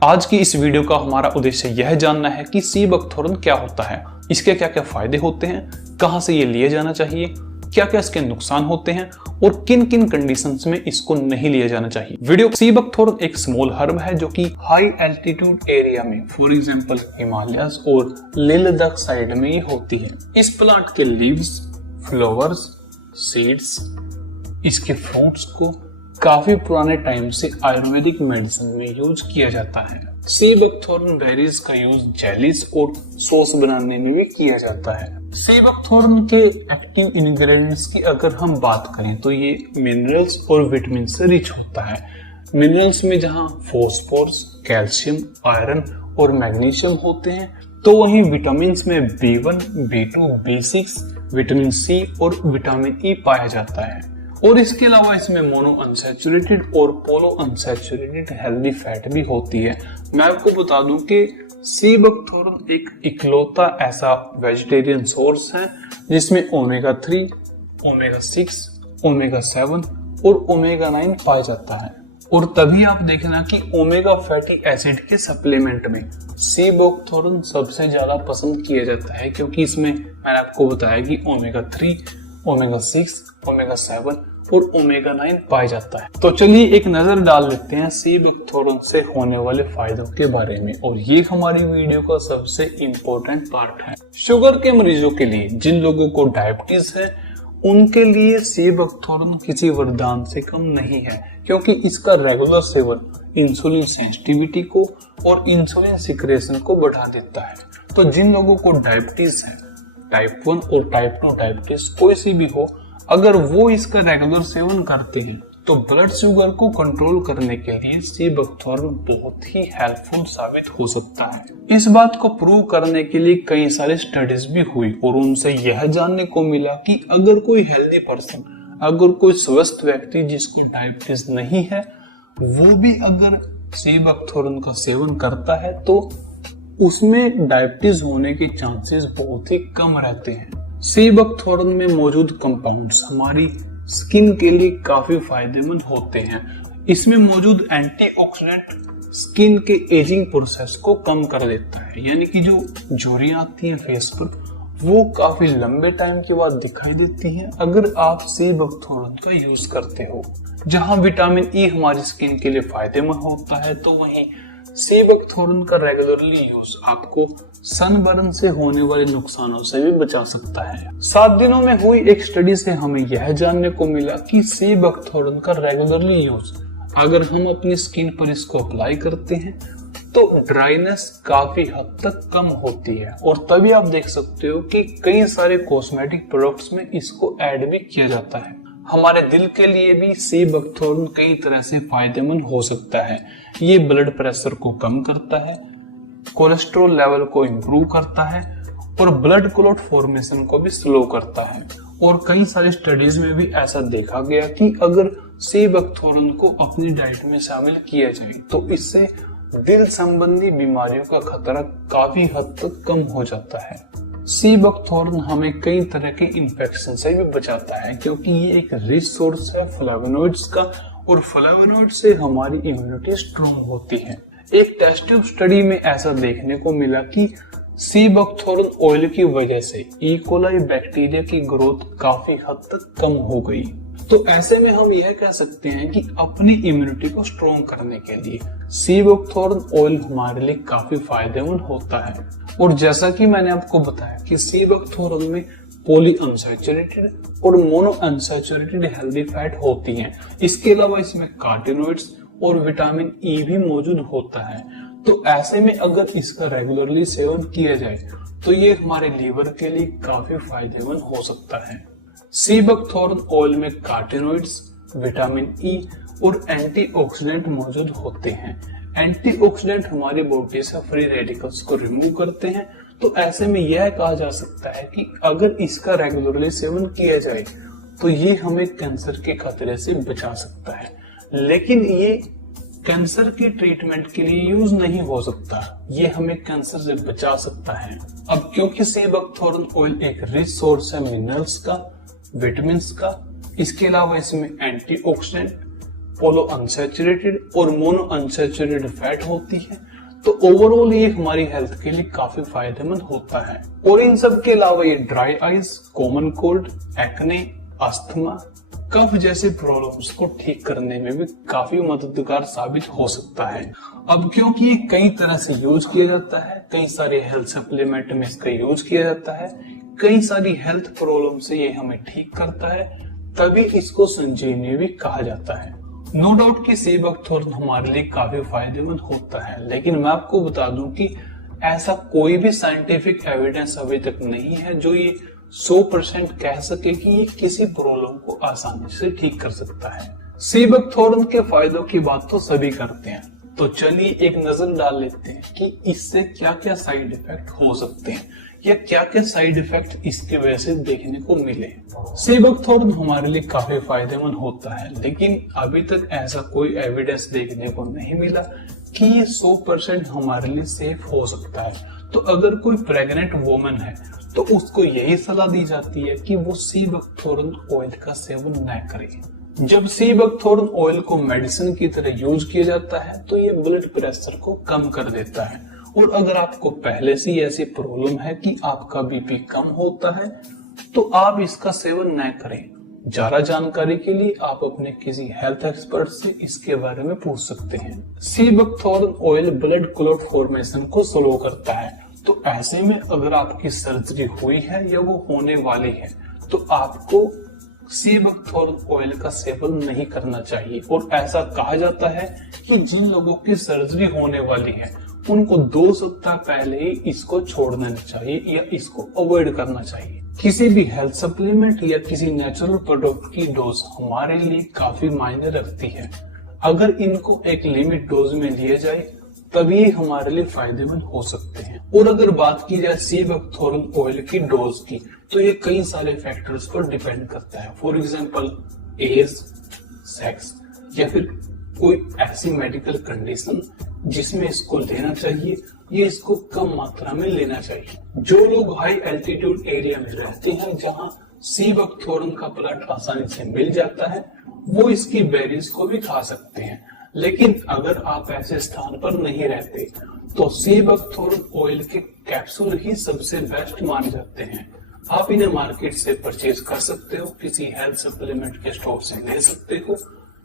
आज की इस वीडियो का हमारा उद्देश्य यह जानना है कि सी बकथोरन क्या होता है, इसके क्या क्या फायदे होते हैं, कहां से ये लिए जाना चाहिए, क्या क्या इसके नुकसान होते हैं और किन किन कंडीशंस में इसको नहीं लिया जाना चाहिए। वीडियो सी बकथोरन एक स्मॉल हर्ब है जो कि हाई एल्टीट्यूड एरिया में, फॉर एग्जांपल हिमालयस और लेह लद्दाख साइड में ये होती है। इस प्लांट के लीव्स, फ्लावर्स, सीड्स, इसके फ्रूट्स को काफी पुराने टाइम से आयुर्वेदिक मेडिसिन में यूज किया जाता है। सी बकथोरन बेरीज का यूज जेलीज और सॉस बनाने में भी किया जाता है। सी बकथोरन के एक्टिव इंग्रेडिएंट्स की अगर हम बात करें तो ये मिनरल्स और विटामिन से रिच होता है। मिनरल्स में जहां फॉस्फोरस, कैल्शियम, आयरन और मैग्नीशियम होते हैं, तो वहीं विटामिन में B1, B2, B6, vitamin C और विटामिन ई पाया जाता है। और इसके अलावा इसमें मोनो अनसैचुरेटेड और पोलो अनसैचुरेटेड हेल्दी फैट भी होती है। मैं आपको बता दूं कि सी बकथोरन एक इकलौता ऐसा वेजिटेरियन सोर्स है जिसमें ओमेगा 3, ओमेगा 6, ओमेगा 7 और ओमेगा 9 पाया जाता है। और तभी आप देखना कि ओमेगा फैटी एसिड के सप्लीमेंट में सी बकथोरन सबसे ज्यादा पसंद किया जाता है, क्योंकि इसमें मैंने आपको बताया कि ओमेगा 3, ओमेगा 6, ओमेगा 7 और ओमेगा 9 पाया जाता है। तो चलिए एक नजर डाल लेते हैं सी बकथोरन से होने वाले फायदों के बारे में, और ये हमारी वीडियो का सबसे इम्पोर्टेंट पार्ट है। शुगर के मरीजों के लिए, जिन लोगों को डायबिटीज है, उनके लिए सी बकथोरन किसी वरदान से कम नहीं है, क्योंकि इसका रेगुलर सेवन इंसुलिन सेंसिटिविटी को और इंसुलिन सिक्रेशन को बढ़ा देता है। तो जिन लोगों को डायबिटीज है, टाइप 1 और टाइप 2 डायबिटीज कोई सी भी हो, अगर वो इसका रेगुलर सेवन करते हैं तो ब्लड शुगर को कंट्रोल करने के लिए सी बकथोरन बहुत ही हेल्पफुल साबित हो सकता है। इस बात को प्रूव करने के लिए कई सारी स्टडीज भी हुई और उनसे यह जानने को मिला कि अगर कोई हेल्दी पर्सन, अगर कोई स्वस्थ व्यक्ति जिसको डायबिटीज नहीं है, वो भी अगर सी बकथोरन का सेवन करता है तो उसमें डायबिटीज होने के चांसेस बहुत ही कम रहते हैं। सी बकथोरन में मौजूद कंपाउंड्स हमारी स्किन के लिए काफी फायदेमंद होते हैं। इसमें मौजूद एंटीऑक्सीडेंट स्किन के एजिंग प्रोसेस को कम कर देता है, यानी कि जो झुर्रियां आती हैं फेस पर, वो काफी लंबे टाइम के बाद दिखाई देती हैं अगर आप सी बकथोरन का यूज करते हो। जहां विटामिन ई हमारी स्किन के लिए फायदेमंद होता है, तो वहीं सी बकथोरन का रेगुलरली यूज आपको सनबर्न से होने वाले नुकसानों से भी बचा सकता है। 7 दिनों में हुई एक स्टडी से हमें यह जानने को मिला कि सी बकथोरन का रेगुलरली यूज अगर हम अपनी स्किन पर इसको अप्लाई करते हैं तो ड्राइनेस काफी हद तक कम होती है। और तभी आप देख सकते हो कि कई सारे कॉस्मेटिक प्रोडक्ट्स में इसको ऐड भी किया जाता है। हमारे दिल के लिए भी सी बकथोरन कई तरह से फायदेमंद हो सकता है। ये ब्लड प्रेशर को कम करता है, कोलेस्ट्रॉल लेवल को इम्प्रूव करता है और ब्लड क्लॉट फॉर्मेशन को भी स्लो करता है। और कई सारी स्टडीज में भी ऐसा देखा गया कि अगर सी बकथोरन को अपनी डाइट में शामिल किया जाए तो इससे दिल संबंधी बीमारियों का खतरा काफी हद तक कम हो जाता है। सी बकथोरन हमें कई तरह के इन्फेक्शन से भी बचाता है, क्योंकि ये एक रिच सोर्स है फ्लेवोनॉइड्स का, और फ्लेवोनॉइड से हमारी इम्यूनिटी स्ट्रॉन्ग होती है। एक टेस्ट ट्यूब स्टडी में ऐसा देखने को मिला कि सी बकथोरन ऑयल की वजह से ई कोलाई बैक्टीरिया की ग्रोथ काफी हद तक कम हो गई। तो ऐसे में हम यह कह सकते हैं कि अपनी इम्यूनिटी को स्ट्रॉन्ग करने के लिए सी बकथोरन ऑयल हमारे लिए काफी फायदेमंद होता है। और जैसा कि मैंने आपको बताया कि सी बकथोरन में पॉली अनसैचुरेटेड और मोनो अनसैचुरेटेड हेल्दी फैट होती हैं। इसके अलावा इसमें कार्टिनोइड्स और विटामिन ई भी मौजूद होता है। तो ऐसे में अगर इसका रेगुलरली सेवन किया जाए तो ये हमारे लीवर के लिए काफी फायदेमंद हो सकता है। सी बकथोरन ऑयल में कार्टिनोइड्स, विटामिन ई और एंटीऑक्सीडेंट मौजूद होते हैं। एंटीऑक्सीडेंट हमारी बॉडी से फ्री रेडिकल्स को रिमूव करते हैं। तो ऐसे में यह कहा जा सकता है कि अगर इसका रेगुलरली सेवन किया जाए तो ये हमें कैंसर के खतरे से बचा सकता है। लेकिन ये कैंसर के ट्रीटमेंट के लिए यूज नहीं हो सकता, ये हमें कैंसर से बचा सकता है। अब क्योंकि सी बकथोरन ऑयल एक रिच सोर्स है मिनरल्स का, विटामिन्स का, इसके अलावा इसमें एंटीऑक्सीडेंट, पोलो अनसैचुरेटेड और मोनो अनसैचुरेटेड फैट होती है। तो ओवरऑल ये हमारी हेल्थ के लिए काफी फायदेमंद होता है। और इन सब के अलावा ये dry eyes, common cold, acne, asthma, cough जैसे प्रॉब्लम्स को ठीक करने में भी काफी मददगार साबित हो सकता है। अब क्योंकि ये कई तरह से यूज किया जाता है, कई सारे हेल्थ सप्लीमेंट में इसका यूज किया जाता है, कई सारी हेल्थ प्रॉब्लम से ये हमें ठीक करता है, तभी इसको संजीवनी भी कहा जाता है। नो डाउट कि सी बकथॉर्न हमारे लिए काफी फायदेमंद होता है, लेकिन मैं आपको बता दूं कि ऐसा कोई भी साइंटिफिक एविडेंस अभी तक नहीं है जो ये 100% कह सके कि ये किसी प्रॉब्लम को आसानी से ठीक कर सकता है। सी बकथॉर्न के फायदों की बात तो सभी करते हैं, तो चलिए एक नजर डाल लेते हैं कि इससे क्या क्या साइड इफेक्ट हो सकते हैं या क्या क्या साइड इफेक्ट इसकी वजह से देखने को मिले। सी बकथॉर्न हमारे लिए काफी फायदेमंद होता है, लेकिन अभी तक ऐसा कोई एविडेंस देखने को नहीं मिला कि ये 100% हमारे लिए सेफ हो सकता है। तो अगर कोई प्रेग्नेंट वुमन है तो उसको यही सलाह दी जाती है कि वो सी बकथॉर्न ऑयल का सेवन न करे। जब सी बकथॉर्न ऑयल को मेडिसिन की तरह यूज किया जाता है तो ये ब्लड प्रेशर को कम कर देता है। और अगर आपको पहले से ऐसी प्रॉब्लम है कि आपका बीपी कम होता है तो आप इसका सेवन न करें। ज्यादा जानकारी के लिए आप अपने किसी हेल्थ एक्सपर्ट से इसके बारे में पूछ सकते हैं। Sea buckthorn oil blood clot formation को स्लो करता है, तो ऐसे में अगर आपकी सर्जरी हुई है या वो होने वाली है तो आपको सी बकथॉर्न ऑयल का सेवन नहीं करना चाहिए। और ऐसा कहा जाता है कि जिन लोगों की सर्जरी होने वाली है उनको 2 सप्ताह पहले ही इसको छोड़ देना चाहिए या इसको अवॉइड करना चाहिए। किसी भी हेल्थ सप्लीमेंट या किसी नेचुरल प्रोडक्ट की डोज हमारे लिए काफी मायने रखती है। अगर इनको एक लिमिट डोज में लिया जाए तभी हमारे लिए फायदेमंद हो सकते हैं। और अगर बात की जाए सी बकथॉर्न ऑयल की डोज की तो ये कई सारे फैक्टर्स पर डिपेंड करता है। फॉर एग्जांपल एज, सेक्स या फिर कोई ऐसी मेडिकल कंडीशन जिसमें इसको लेना चाहिए या इसको कम मात्रा में लेना चाहिए। जो लोग हाई एल्टीट्यूड एरिया में रहते हैं जहां सी बकथॉर्न का प्लांट आसानी से मिल जाता है वो इसकी बेरीज को भी खा सकते हैं। लेकिन अगर आप ऐसे स्थान पर नहीं रहते तो सी बकथॉर्न ऑयल के कैप्सूल ही सबसे बेस्ट माने जाते हैं। आप इन्हें मार्केट से परचेज कर सकते हो, किसी हेल्थ सप्लीमेंट के स्टोर से ले सकते हो